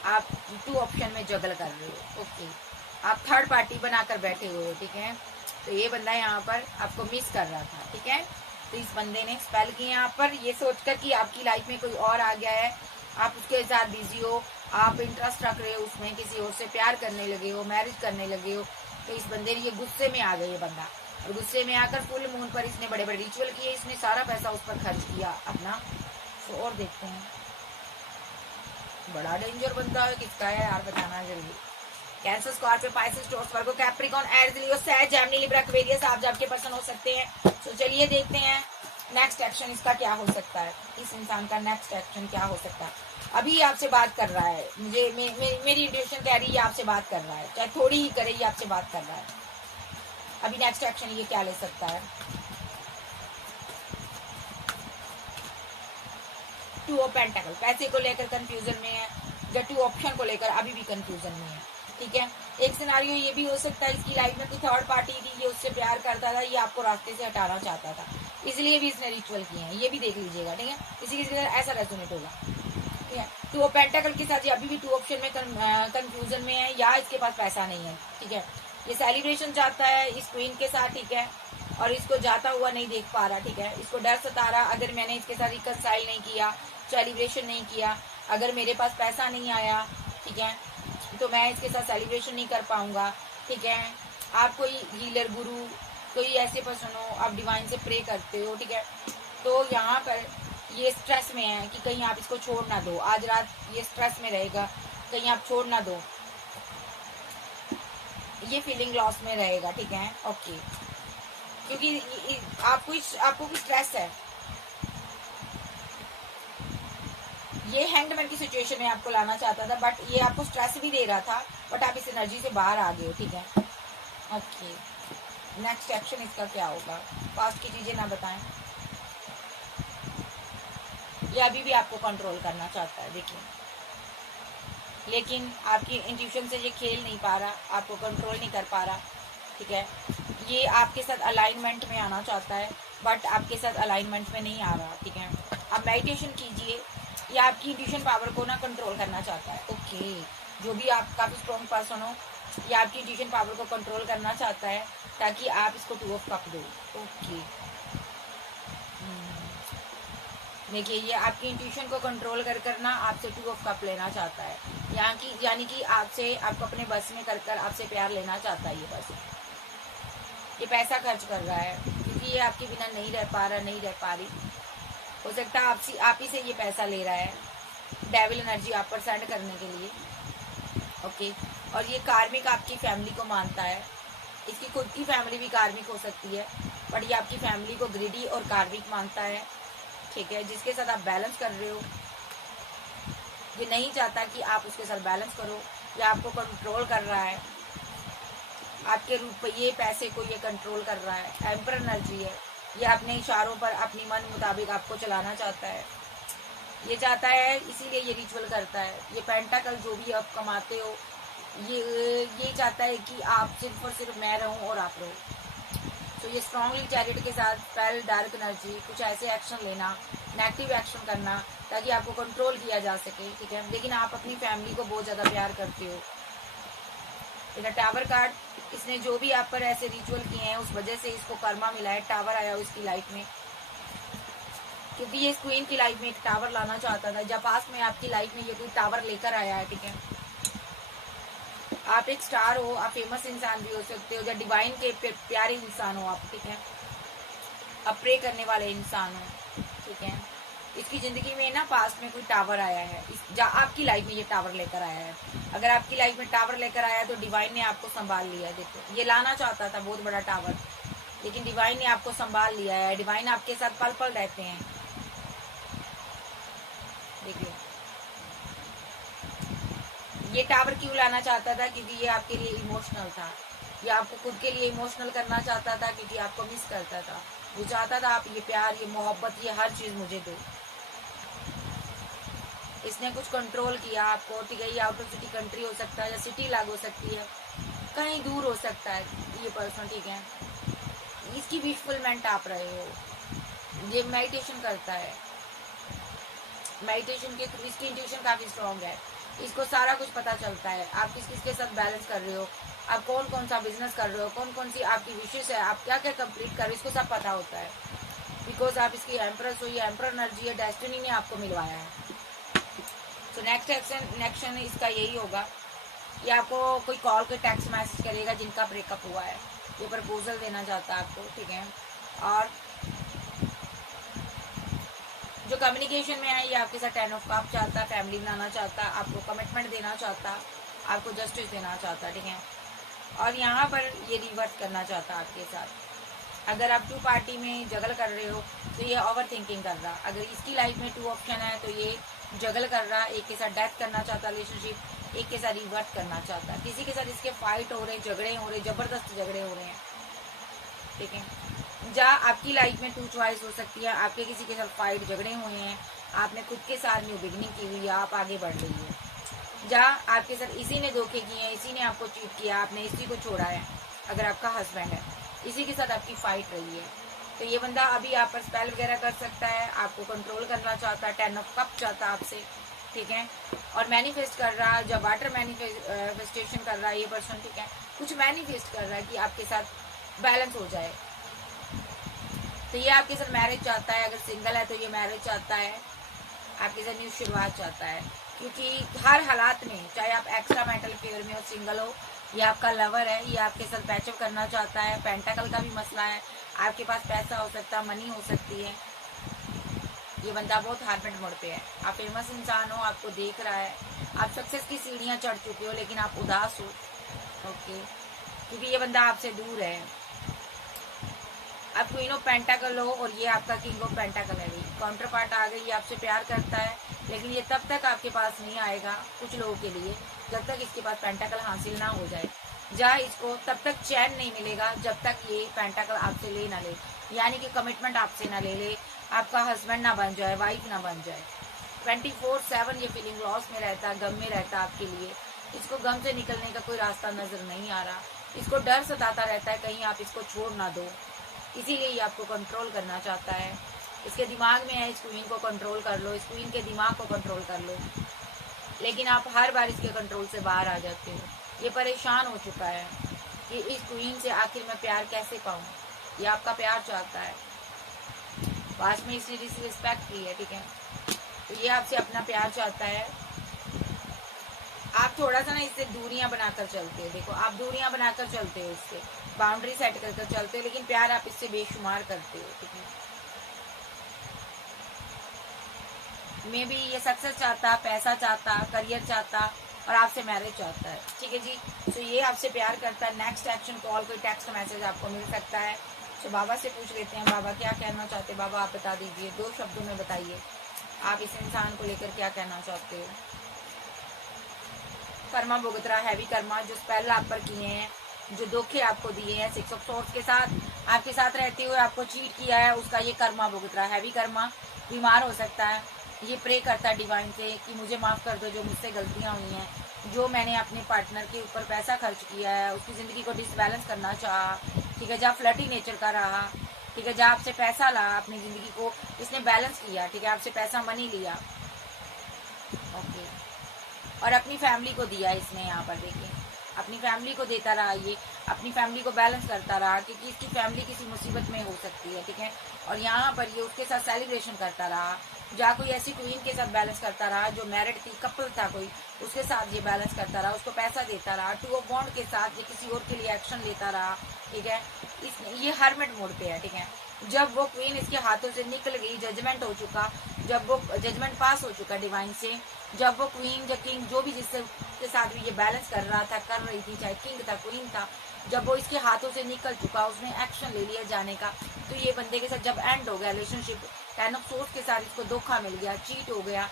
आप 2 ऑप्शन में जगल कर रहे हो, ओके। आप थर्ड पार्टी बनाकर बैठे हुए हो, ठीक है। तो ये बंदा यहाँ पर आपको मिस कर रहा था, ठीक है। तो इस बंदे ने स्पेल किए यहाँ पर ये सोचकर कि आपकी लाइफ में कोई और आ गया है, आप उसके साथ बिजी हो, आप इंटरेस्ट रख रहे हो उसमें, किसी और से प्यार करने लगे हो, मैरिज करने लगे हो। तो इस बंदे ने ये गुस्से में आ गए ये बंदा, और गुस्से में आकर फुल मून पर इसने बड़े बड़े रिचुअल किए, इसने सारा पैसा उस पर खर्च किया अपना। तो और देखते हैं, बड़ा डेंजर बंदा है, किसका है यार बताना जल्दी। कैंसर, स्कॉर्पियो, पाइसेस, टॉरस, वर्गो, कैप्रिकॉर्न, एरीज, लियो, सैज, जेमिनी, लिब्रा, एक्वेरियस आप आपके पर्सन हो सकते हैं। तो चलिए देखते हैं नेक्स्ट एक्शन इसका क्या हो सकता है, इस इंसान का नेक्स्ट एक्शन क्या हो सकता है। अभी आपसे बात कर रहा है, मुझे मेरी इंट्यूशन कह रही है आपसे बात कर रहा है, चाहे थोड़ी ही करे ये आपसे बात कर रहा है। अभी नेक्स्ट एक्शन ये क्या ले सकता है। टू ऑफ पेंटाकल, पैसे को लेकर कंफ्यूजन में है, या टू ऑप्शन को लेकर अभी भी कंफ्यूजन में है। ठीक है, एक सिनारियो ये भी हो सकता है इसकी लाइफ में कोई थर्ड पार्टी थी, ये उससे प्यार करता था, ये आपको रास्ते से हटाना चाहता था, इसलिए भी इसने रिचुअल किए हैं, ये भी देख लीजिएगा। ठीक है, किसी किसी ऐसा रेजोनेट होगा। ठीक है, टू ऑफ पेंटाकल के साथ ये अभी भी टू ऑप्शन में कंफ्यूजन में है, या इसके पास पैसा नहीं है। ठीक है, ये सेलिब्रेशन चाहता है इस क्वीन के साथ। ठीक है, और इसको जाता हुआ नहीं देख पा रहा। ठीक है, इसको डर सता रहा, अगर मैंने इसके साथ रिकनसाइल नहीं किया, सेलिब्रेशन नहीं किया, अगर मेरे पास पैसा नहीं आया, ठीक है, तो मैं इसके साथ सेलिब्रेशन नहीं कर पाऊंगा। ठीक है, आप कोई हीलर, गुरु, कोई ऐसे पर्सन हो, आप डिवाइन से प्रे करते हो। ठीक है, तो यहाँ पर ये स्ट्रेस में है कि कहीं आप इसको छोड़ ना दो, आज रात ये स्ट्रेस में रहेगा, कहीं आप छोड़ ना दो, ये फीलिंग लॉस में रहेगा। ठीक है, ओके, क्योंकि आपको कुछ स्ट्रेस है, ये हैंगमैन की सिचुएशन में आपको लाना चाहता था, बट ये आपको स्ट्रेस भी दे रहा था, बट आप इस एनर्जी से बाहर आ गए हो। ठीक है, ओके, नेक्स्ट एक्शन इसका क्या होगा, पास्ट की चीजें ना बताएं। ये अभी भी आपको कंट्रोल करना चाहता है, देखिए, लेकिन आपकी इंट्यूशन से ये खेल नहीं पा रहा, आपको कंट्रोल नहीं कर पा रहा। ठीक है, ये आपके साथ अलाइनमेंट में आना चाहता है, बट आपके साथ अलाइनमेंट में नहीं आ रहा। ठीक है, आप मेडिटेशन कीजिए, ये आपकी इंट्यूशन पावर को ना कंट्रोल करना चाहता है। ओके, जो भी आप काफ़ी स्ट्रॉन्ग पर्सन हो, ये आपकी इंट्यूशन पावर को कंट्रोल करना चाहता है ताकि आप इसको 2 ऑफ कप दो। ओके, देखिए, ये आपकी इंट्यूशन को कंट्रोल कर ना आपसे 2 ऑफ कप लेना चाहता है, यानी कि आपसे, आपको अपने बस में कर आपसे प्यार लेना चाहता है। ये बस ये पैसा खर्च कर रहा है क्योंकि ये आपके बिना नहीं रह पा रहा, नहीं रह पा रही। हो सकता है आप ही से ये पैसा ले रहा है, डेविल एनर्जी आप पर सेंड करने के लिए। ओके, और ये कार्मिक आपकी फैमिली को मानता है, इसकी खुद की फैमिली भी कार्मिक हो सकती है, बट ये आपकी फैमिली को ग्रिडी और कार्मिक मानता है। ठीक है, जिसके साथ आप बैलेंस कर रहे हो, ये नहीं चाहता कि आप उसके साथ बैलेंस करो, या आपको कंट्रोल कर रहा है, आपके रूप में ये पैसे को ये कंट्रोल कर रहा है। एम्पर एनर्जी है, ये अपने इशारों पर अपनी मन मुताबिक आपको चलाना चाहता है, ये चाहता है, इसीलिए ये रिचुअल करता है। ये पेंटाकल जो भी आप कमाते हो, ये चाहता है कि आप सिर्फ और सिर्फ मैं रहूं और आप रहो। तो ये स्ट्रांगली चैरिटी के साथ स्पेल, डार्क एनर्जी, कुछ ऐसे एक्शन लेना, नेगेटिव एक्शन करना, ताकि आपको कंट्रोल किया जा सके। ठीक है, लेकिन आप अपनी फैमिली को बहुत ज़्यादा प्यार करते हो। इधर टावर कार्ड, इसने जो भी आप पर ऐसे रिचुअल किए हैं उस वजह से इसको कर्मा मिला है, टावर आया हो इसकी लाइफ में, क्योंकि ये इस क्वीन की लाइफ में एक टावर लाना चाहता था, जब पास में आपकी लाइफ में ये कोई टावर लेकर आया है। ठीक है, आप एक स्टार हो, आप फेमस इंसान भी हो सकते हो, या डिवाइन के प्यारे इंसान हो आप। ठीक है, आप प्रे करने वाले इंसान हो। ठीक है, इसकी जिंदगी में ना पास्ट में कोई टावर आया है, आपकी लाइफ में ये टावर लेकर आया है। अगर आपकी लाइफ में टावर लेकर आया है तो डिवाइन ने आपको संभाल लिया है। देखो, ये लाना चाहता था बहुत बड़ा टावर, लेकिन डिवाइन ने आपको संभाल लिया है। डिवाइन आपके साथ पल पल रहते हैं। देखिए, ये टावर क्यों लाना चाहता था, क्योंकि ये आपके लिए इमोशनल था, ये आपको खुद के लिए इमोशनल करना चाहता था, क्योंकि आपको मिस करता था। वो चाहता था आप ये प्यार, ये मोहब्बत, ये हर चीज़ मुझे दो। इसने कुछ कंट्रोल किया आपको। ठीक है, ये आउट ऑफ सिटी कंट्री हो सकता है, या सिटी लाग हो सकती है, कहीं दूर हो सकता है ये पर्सन। ठीक है, इसकी विशफुलमेंट आप रहे हो। ये मेडिटेशन करता है, मेडिटेशन के थ्रू इसकी इंट्यूशन काफ़ी स्ट्रॉन्ग है, इसको सारा कुछ पता चलता है। आप किस किसके साथ बैलेंस कर रहे हो, आप कौन कौन सा बिजनेस कर रहे हो, कौन कौन सी आपकी विशेष है, आप क्या क्या कंप्लीट कर रहे हो, इसको सब पता होता है। बिकॉज आप इसकी एम्प्रेस हो, ये एम्पर एनर्जी है, डेस्टिनी ने आपको मिलवाया है। तो नेक्स्ट एक्शन इसका यही होगा, ये आपको कोई कॉल कोई टेक्स्ट मैसेज करेगा जिनका ब्रेकअप हुआ है, ये प्रपोजल देना चाहता है आपको, ठीक है। और जो कम्युनिकेशन में है ये आपके साथ 10 ऑफ कप चाहता है, फैमिली बनाना चाहता है, आपको कमिटमेंट देना चाहता है, आपको जस्टिस देना चाहता है, ठीक है। और यहाँ पर ये रिवर्स करना चाहता है आपके साथ। अगर आप 2 पार्टी में जगल कर रहे हो तो ये ओवर थिंकिंग कर रहा। अगर इसकी लाइफ में 2 ऑप्शन है तो ये जगल कर रहा, एक के साथ डेथ करना चाहता रिलेशनशिप, एक के साथ रिवर्स करना चाहता है। किसी के साथ इसके फाइट हो रहे, झगड़े हो रहे, जबरदस्त झगड़े हो रहे हैं, ठीक है। जहाँ आपकी लाइफ में 2 चॉइस हो सकती है, आपके किसी के साथ फाइट झगड़े हुए हैं, आपने खुद के साथ न्यू बिगनिंग की हुई है, आप आगे बढ़ रही है। जहाँ आपके साथ इसी ने धोखे किए हैं, इसी ने आपको चीट किया, आपने इसी को छोड़ा है, अगर आपका हस्बैंड है, इसी के साथ आपकी फाइट रही है, तो ये बंदा अभी आप पर स्पेल वगैरह कर सकता है, आपको कंट्रोल करना चाहता है, 10 ऑफ कप चाहता है आपसे, ठीक है। और मैनिफेस्ट कर रहा है, जब वाटर मैनिफेस्टेशन कर रहा है ये पर्सन, ठीक है, कुछ मैनिफेस्ट कर रहा है कि आपके साथ बैलेंस हो जाए। तो ये आपके साथ मैरिज चाहता है, अगर सिंगल है तो ये मैरिज चाहता है, आपके साथ न्यू शुरुआत चाहता है, क्योंकि हर हालात में, चाहे आप एक्स्ट्रा मेंटल फेयर में हो, सिंगल हो, ये आपका लवर है, ये आपके साथ पैचअप करना चाहता है। पेंटाकल का भी मसला है, आपके पास पैसा हो सकता है, मनी हो सकती है। ये बंदा बहुत हार्ट मोड़ पे है, आप फेमस इंसान हो, आपको देख रहा है, आप सक्सेस की सीढ़ियां चढ़ चुके हो, लेकिन आप उदास हो, ओके, क्योंकि ये बंदा आपसे दूर है। आप क्वीन ऑफ पेंटाकल हो और ये आपका किंग ऑफ पेंटाकल है। काउंटर पार्ट आ गई, ये आपसे प्यार करता है, लेकिन ये तब तक आपके पास नहीं आएगा कुछ लोगों के लिए जब तक इसके पास पेंटाकल हासिल ना हो जाए। जहाँ इसको तब तक चैन नहीं मिलेगा जब तक ये पेंटाकल आपसे ले ना ले, यानी कि कमिटमेंट आपसे ना ले ले, आपका हस्बैंड ना बन जाए, वाइफ ना बन जाए। 24/7 ये फीलिंग लॉस में रहता है, गम में रहता है आपके लिए। इसको गम से निकलने का कोई रास्ता नजर नहीं आ रहा, इसको डर सताता रहता है कहीं आप इसको छोड़ ना दो, इसीलिए ये आपको कंट्रोल करना चाहता है। इसके दिमाग में है इस क्वीन को कंट्रोल कर लो, इस क्वीन के दिमाग को कंट्रोल कर लो, लेकिन आप हर बार इसके कंट्रोल से बाहर आ जाते हो। ये परेशान हो चुका है कि इस क्वीन से आखिर मैं प्यार कैसे पाऊँ। ये आपका प्यार चाहता है, पास में इसने डिसरिस्पेक्ट की है, ठीक है, तो ये आपसे अपना प्यार चाहता है। आप थोड़ा सा ना इससे दूरियां बनाकर चलते हो, देखो आप दूरियां बनाकर चलते हो, इससे बाउंड्री सेट कर चलते हो, लेकिन प्यार आप इससे बेशुमार करते हो, ठीक है। मे बी ये सक्सेस चाहता, पैसा चाहता, करियर चाहता और आपसे मैरिज चाहता है, ठीक है जी। तो ये आपसे प्यार करता है। नेक्स्ट एक्शन कॉल, कोई टेक्स्ट मैसेज आपको मिल सकता है। तो बाबा से पूछ लेते हैं, बाबा क्या कहना चाहते हैं। बाबा आप बता दीजिए, 2 शब्दों में बताइए, आप इस इंसान को लेकर क्या कहना चाहते हो। कर्मा भुगत रहा, हैवी कर्मा, जो स्पेल आप पर किए हैं, जो धोखे आपको दिए हैं, 6 ऑफ सोर्स के साथ आपके साथ रहते हुए आपको चीट किया है, उसका ये कर्मा भुगत रहा है। हैवी कर्मा, बीमार हो सकता है, ये प्रे करता है डिवाइन से कि मुझे माफ़ कर दो जो मुझसे गलतियां हुई हैं, जो मैंने अपने पार्टनर के ऊपर पैसा खर्च किया है, उसकी ज़िंदगी को डिसबैलेंस करना चाहा, ठीक है, जहाँ फ्लर्टी नेचर का रहा, ठीक है, जहाँ आपसे पैसा ला, अपनी ज़िंदगी को इसने बैलेंस किया, ठीक है, आपसे पैसा मनी लिया, ओके, और अपनी फैमिली को दिया इसने। यहाँ पर देखिए, अपनी फैमिली को देता रहा, ये अपनी फैमिली को बैलेंस करता रहा, क्योंकि इसकी फैमिली किसी मुसीबत में हो सकती है, ठीक है, और यहाँ पर ये उसके साथ सेलिब्रेशन करता रहा। जहाँ कोई ऐसी क्वीन के साथ बैलेंस करता रहा जो मैरिड थी, कपल था कोई, उसके साथ ये बैलेंस करता रहा, उसको पैसा देता रहा। 2 ऑफ बॉन्ड के साथ ये किसी और के लिए एक्शन लेता रहा, ठीक है। ये हर्मिट मोड पे है, ठीक है। जब वो क्वीन इसके हाथों से निकल गई, जजमेंट हो चुका, जब वो जजमेंट पास हो चुका डिवाइन से, जब वो क्वीन या किंग जो भी जिससे के साथ भी ये बैलेंस कर रहा था, कर रही थी, चाहे किंग था क्वीन था, जब वो इसके हाथों से निकल चुका, उसने एक्शन ले लिया जाने का, तो ये बंदे के साथ जब एंड हो गया रिलेशनशिप, 10 ऑफ सोर्स के साथ इसको धोखा मिल गया, चीट हो गया,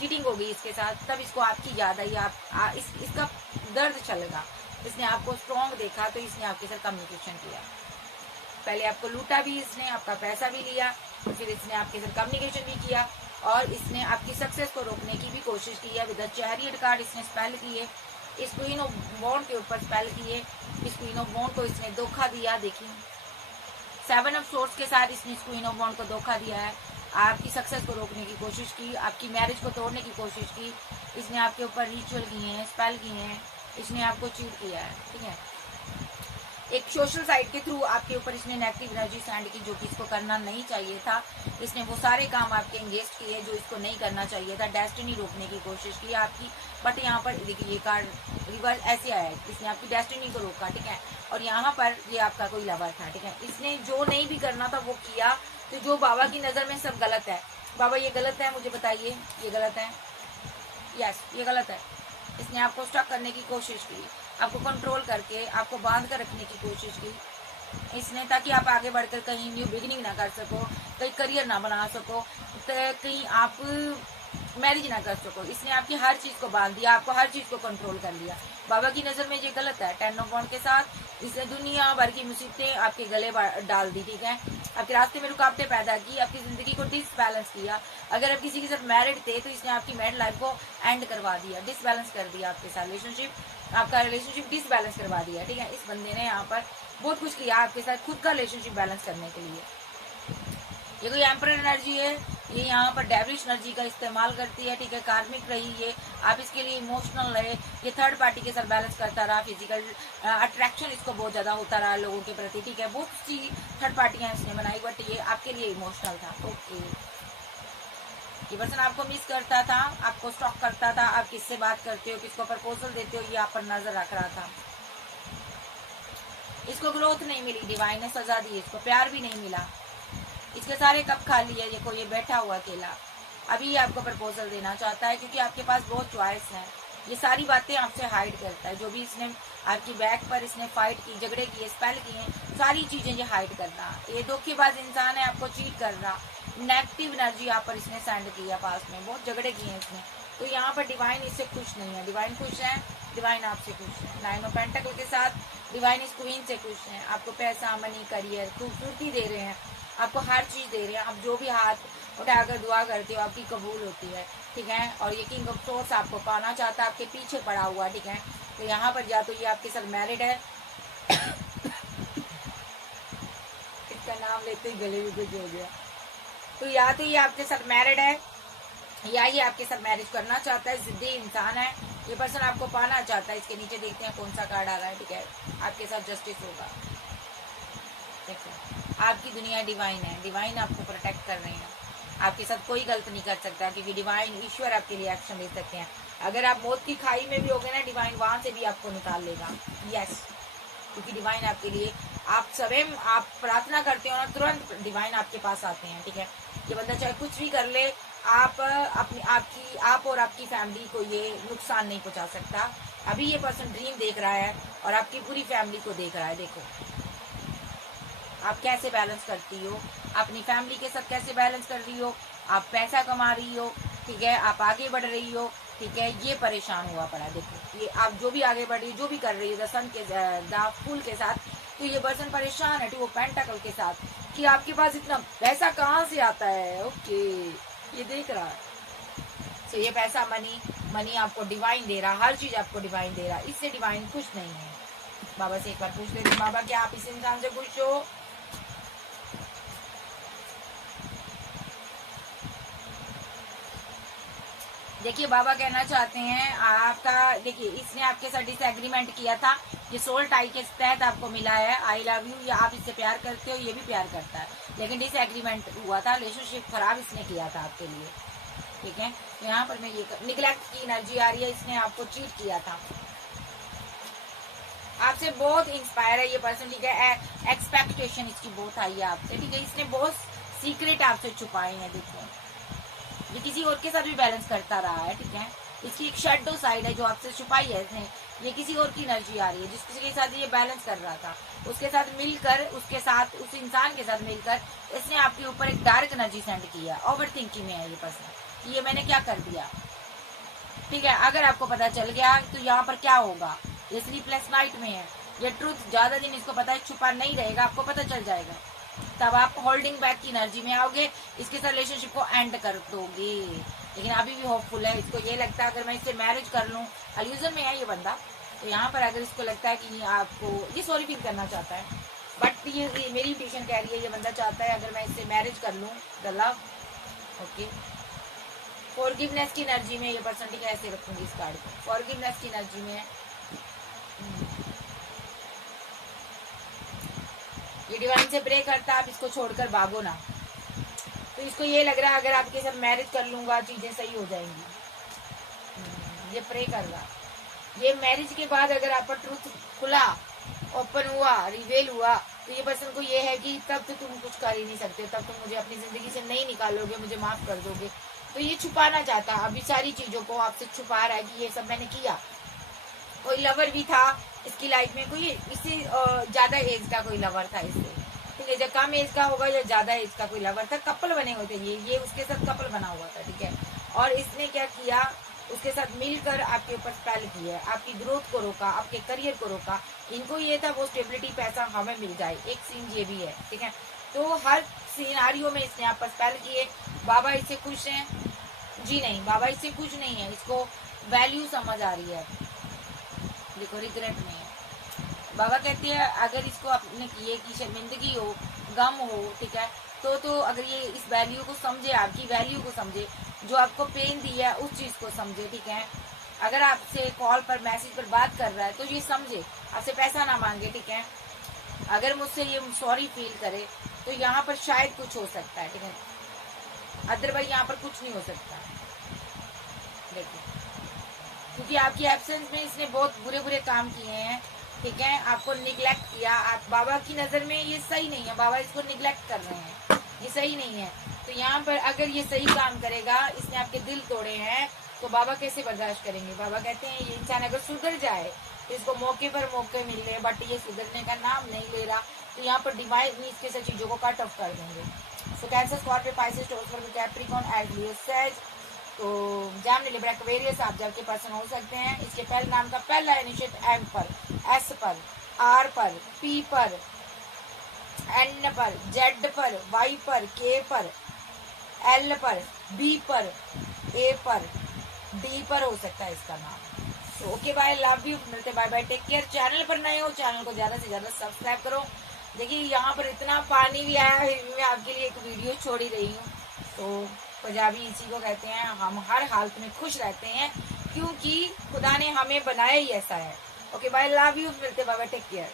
चीटिंग हो गई इसके साथ, तब इसको आपकी याद आई, इसका दर्द चलेगा। इसने आपको स्ट्रॉन्ग देखा तो इसने आपके साथ कम्युनिकेशन किया। पहले आपको लूटा भी इसने, आपका पैसा भी लिया, तो फिर इसने आपके साथ कम्युनिकेशन भी किया और इसने आपकी सक्सेस को रोकने की भी कोशिश की है। विद द चैरियट कार्ड इसने स्पेल किए, इस क्वीन ऑफ बॉन्ड के ऊपर स्पेल किए, इस क्वीन ऑफ बॉन्ड को इसने धोखा दिया। देखिए 7 ऑफ सोर्स के साथ इसने इस क्वीन ऑफ बॉन्ड को धोखा दिया है, आपकी सक्सेस को रोकने की कोशिश की, आपकी मैरिज को तोड़ने की कोशिश की, इसने आपके ऊपर रिचुअल किए हैं, स्पेल किए हैं, इसने आपको चीट किया है, ठीक है। एक सोशल साइट के थ्रू आपके ऊपर इसने नेगेटिव एनर्जी सेंड की, जो कि इसको करना नहीं चाहिए था। इसने वो सारे काम आपके एंगेज किए जो इसको नहीं करना चाहिए था। डेस्टिनी रोकने की कोशिश की आपकी, बट यहाँ पर देखिए ये कार्ड रिवर्स ऐसे आया है, इसने आपकी डेस्टिनी को रोका, ठीक है। और यहाँ पर ये आपका कोई लवर था, ठीक है। इसने जो नहीं भी करना था वो किया। तो जो बाबा की नज़र में सब गलत है, बाबा ये गलत है, मुझे बताइए ये गलत है। यस, ये गलत है। इसने आपको स्टक करने की कोशिश की, आपको कंट्रोल करके आपको बांध कर रखने की कोशिश की इसने, ताकि आप आगे बढ़कर कहीं न्यू बिगिनिंग ना कर सको, कहीं करियर ना बना सको, कहीं आप मैरिज ना कर सको। इसने आपकी हर चीज को बांध दिया, आपको हर चीज को कंट्रोल कर लिया। बाबा की नजर में ये गलत है। 10 ऑफ वांड के साथ इसने दुनिया भर की मुसीबतें आपके गले डाल दी, ठीक है। आपके रास्ते में रुकावटें पैदा की, आपकी जिंदगी को डिसबैलेंस किया। अगर आप किसी के साथ मैरिड थे तो इसने आपकी मैरिड लाइफ को एंड करवा दिया, डिसबैलेंस कर दिया आपके साथ रिलेशनशिप, आपका रिलेशनशिप डिसबैलेंस करवा दिया, ठीक है। इस बंदे ने यहाँ पर बहुत कुछ किया आपके साथ खुद का रिलेशनशिप बैलेंस करने के लिए। ये कोई एम्पर एनर्जी है, ये यहाँ पर डेविलिश एनर्जी का इस्तेमाल करती है, ठीक है। कार्मिक रही ये, आप इसके लिए इमोशनल रहे, ये थर्ड पार्टी के साथ बैलेंस करता रहा, फिजिकल अट्रैक्शन इसको बहुत ज्यादा होता रहा लोगों के प्रति, ठीक है। बहुत सी थर्ड पार्टियां इसने बनाई, बट ये आपके लिए इमोशनल था। ओके, ये पर्सन आपको मिस करता था, आपको स्टॉक करता था, आप किससे बात करते हो, किसको प्रपोजल देते हो, ये आप पर नजर रख रहा था। इसको ग्रोथ नहीं मिली, डिवाइन ने सजा दी, इसको प्यार भी नहीं मिला, इसके सारे कप खाली है। देखो ये बैठा हुआ अकेला, अभी ये आपको प्रपोजल देना चाहता है, क्योंकि आपके पास बहुत चॉइस है। ये सारी बातें आपसे हाइड करता है, जो भी इसने आपकी बैक पर इसने फाइट की, झगड़े किए, स्पेल किए, सारी चीजें ये हाइड करना। ये धोखेबाज इंसान है, आपको चीट कर रहा, नेगेटिव एनर्जी यहाँ पर इसने सेंड किया, पास में बहुत झगड़े किए इसने। तो यहाँ पर डिवाइन इससे खुश नहीं है, डिवाइन खुश है, डिवाइन आपसे खुश है। 9 ऑफ पेंटिकल के साथ डिवाइन इस क्वीन से खुश है, आपको पैसा, मनी, करियर, खूबसूरती दे रहे हैं, आपको हर चीज दे रहे हैं। आप जो भी हाथ उठाकर दुआ करते हो आपकी कबूल होती है, ठीक है। और ये किंग ऑफ सोर्स आपको पाना चाहता है, आपके पीछे पड़ा हुआ, ठीक है। तो यहाँ पर या तो ये आपके साथ मैरिड है इसका नाम लेते ही गले में कुछ हो गया। तो या तो ये आपके साथ मैरिड है, या ये आपके साथ मैरिज करना चाहता है, जिद्दी इंसान है। ये पर्सन आपको पाना चाहता है। इसके नीचे देखते हैं कौन सा कार्ड आ रहा है, ठीक है। आपके साथ जस्टिस होगा, देखो आपकी दुनिया डिवाइन है, डिवाइन आपको प्रोटेक्ट कर रहे हैं, आपके साथ कोई गलत नहीं कर सकता, क्योंकि डिवाइन ईश्वर आपके लिए एक्शन ले सकते हैं। अगर आप मौत की खाई में भी होगे ना, डिवाइन वहां से भी आपको निकाल लेगा। यस, क्योंकि डिवाइन आपके लिए, आप स्वयं आप प्रार्थना करते हो ना, तुरंत डिवाइन आपके पास आते हैं, ठीक है। ये बंदा चाहे कुछ भी कर ले, आप और आपकी फैमिली को ये नुकसान नहीं पहुंचा सकता। अभी ये पर्सन ड्रीम देख रहा है और आपकी पूरी फैमिली को देख रहा है। देखो आप कैसे बैलेंस करती हो, अपनी फैमिली के साथ कैसे बैलेंस कर रही हो, आप पैसा कमा रही हो, ठीक है, आप आगे बढ़ रही हो, ठीक है। ये परेशान हुआ पड़ा, देखो ये आप जो भी आगे बढ़ रही हो, जो भी कर रही हो, सन के फूल के साथ, तो ये पर्सन परेशान है, वो पेंटाकल के साथ, कि आपके पास इतना पैसा कहाँ से आता है। ओके, ये देख रहा है। तो ये पैसा, मनी आपको डिवाइन दे रहा, हर चीज आपको डिवाइन दे रहा, इससे डिवाइन खुश नहीं है। बाबा से एक बार पूछ लेते, बाबा क्या आप इस इंसान से खुश हो? देखिए बाबा कहना चाहते हैं आपका, देखिए इसने आपके साथ डिसएग्रीमेंट किया था, ये सोल टाई के तहत आपको मिला है, आई लव यू, या आप इससे प्यार करते हो, ये भी प्यार करता है, लेकिन डिसएग्रीमेंट हुआ था, रिलेशनशिप खराब इसने किया था आपके लिए, ठीक है। तो यहाँ पर मैं ये निगलेक्ट की एनर्जी आ रही है, इसने आपको चीट किया था, आपसे बहुत इंस्पायर है ये पर्सन, ठीक है। एक्सपेक्टेशन इसकी बहुत आई है आपसे, ठीक है। इसने बहुत सीक्रेट आपसे छुपाए हैं, देखो ये किसी और के साथ भी बैलेंस करता रहा है, ठीक है। इसकी एक शेडो साइड है जो आपसे छुपाई है इसने, ये किसी और की एनर्जी आ रही है, जिसके साथ ये बैलेंस कर रहा था, उसके साथ मिलकर, उसके साथ, उस इंसान के साथ मिलकर इसने आपके ऊपर एक डार्क एनर्जी सेंड किया। ओवर थिंकिंग में है ये पर्सन, ये मैंने क्या कर दिया, ठीक है। अगर आपको पता चल गया तो यहाँ पर क्या होगा, ये स्लीपलेस नाइट में है, ये ट्रूथ ज्यादा दिन इसको पता है छुपा नहीं रहेगा, आपको पता चल जाएगा, तब आप होल्डिंग बैक की एनर्जी में आओगे, इसके साथ रिलेशनशिप को एंड कर दोगे। लेकिन अभी भी होपफुल है, इसको ये लगता है अगर मैं इससे मैरिज कर लूं, इल्यूजन में है ये बंदा, तो यहाँ पर अगर इसको लगता है कि आपको ये सॉरी फील करना चाहता है, बट ये मेरी इंट्यूशन कह रही है, ये बंदा चाहता है अगर मैं इससे मैरिज कर लूं, द लव, ओके। फॉरगिवनेस की एनर्जी में ये पर्सन, ठीक है, ऐसे रखूंगी इस कार्ड को, फॉरगिवनेस की एनर्जी में ये डिवाइन से प्रे करता आप इसको छोड़कर भागो ना। तो इसको ये लग रहा है अगर आपके साथ मैरिज कर लूंगा चीजें सही हो जाएंगी, ये प्रे कर रहा। ये मैरिज के बाद अगर आपका ट्रूथ खुला, ओपन हुआ, रिवेल हुआ, तो ये पर्सन को ये है कि तब तो तुम कुछ कर ही नहीं सकते, तब तुम मुझे अपनी जिंदगी से नहीं निकालोगे, मुझे माफ कर दोगे। तो ये छुपाना चाहता है, अभी सारी चीजों को आपसे छुपा रहा है कि ये सब मैंने किया। कोई लवर भी था इसकी लाइफ में, कोई इससे ज्यादा एज का कोई लवर था इससे, ठीक है, जब कम एज का होगा या ज्यादा एज का कोई लवर था, कपल बने हुए थे ये उसके साथ कपल बना हुआ था, ठीक है। और इसने क्या किया, उसके साथ मिलकर आपके ऊपर स्पेल की है, आपकी ग्रोथ को रोका, आपके करियर को रोका। इनको ये था वो स्टेबिलिटी पैसा हमें मिल जाए, एक सीन ये भी है, ठीक है। तो हर सिनारियों में इसने आप पर स्पेल किए। बाबा इससे खुश हैं? जी नहीं, बाबा इससे खुश नहीं है, इसको वैल्यू समझ आ रही है, देखो रिग्रेट नहीं है। बाबा कहते हैं अगर इसको आपने किए की शर्मिंदगी हो, गम हो, ठीक है, तो अगर ये इस वैल्यू को समझे, आपकी वैल्यू को समझे, जो आपको पेन दी है उस चीज को समझे, ठीक है। अगर आपसे कॉल पर मैसेज पर बात कर रहा है तो ये समझे, आपसे पैसा ना मांगे, ठीक है। अगर मुझसे ये सॉरी फील करे तो यहाँ पर शायद कुछ हो सकता है, ठीक है, अदरवाइज यहाँ पर कुछ नहीं हो सकता, देखिए, क्योंकि आपकी एब्सेंस में इसने बहुत बुरे बुरे काम किए हैं, ठीक है, आपको निग्लेक्ट किया। आप बाबा की नजर में ये सही नहीं है, बाबा इसको निग्लेक्ट कर रहे हैं, ये सही नहीं है। तो यहाँ पर अगर ये सही काम करेगा, इसने आपके दिल तोड़े हैं, तो बाबा कैसे बर्दाश्त करेंगे। बाबा कहते हैं ये इंसान अगर सुधर जाए, तो इसको मौके पर मौके मिल रहे, बट ये सुधरने का नाम नहीं ले रहा, तो यहाँ पर डिवाइन इसके सब चीजों को कट ऑफ कर देंगे। So Cancer, Scorpio, Pisces, Taurus, Capricorn and Leo, sage, तो जैम, लिब्रा, एक्वेरियस आप जब के पर्सन हो सकते हैं। इसके पहले नाम का पहला इनिशियल एम पर, एस पर, आर पर, पी पर, एन पर, जेड पर, वाई पर, के पर, एल पर, बी पर, ए पर, डी पर हो सकता है इसका नाम। तो ओके बाय, लव यू, मिलते bye bye, take care. Channel पर नए हो, चैनल को ज्यादा से ज्यादा सब्सक्राइब करो। देखिए यहाँ पर इतना पानी भी आया है, मैं आपके लिए एक वीडियो छोड़ ही रही हूँ। तो पंजाबी इसी को कहते हैं, हम हर हालत में खुश रहते हैं क्योंकि खुदा ने हमें बनाया ही ऐसा है। ओके बाय, लव यू, मिलते बाय बाय, टेक केयर।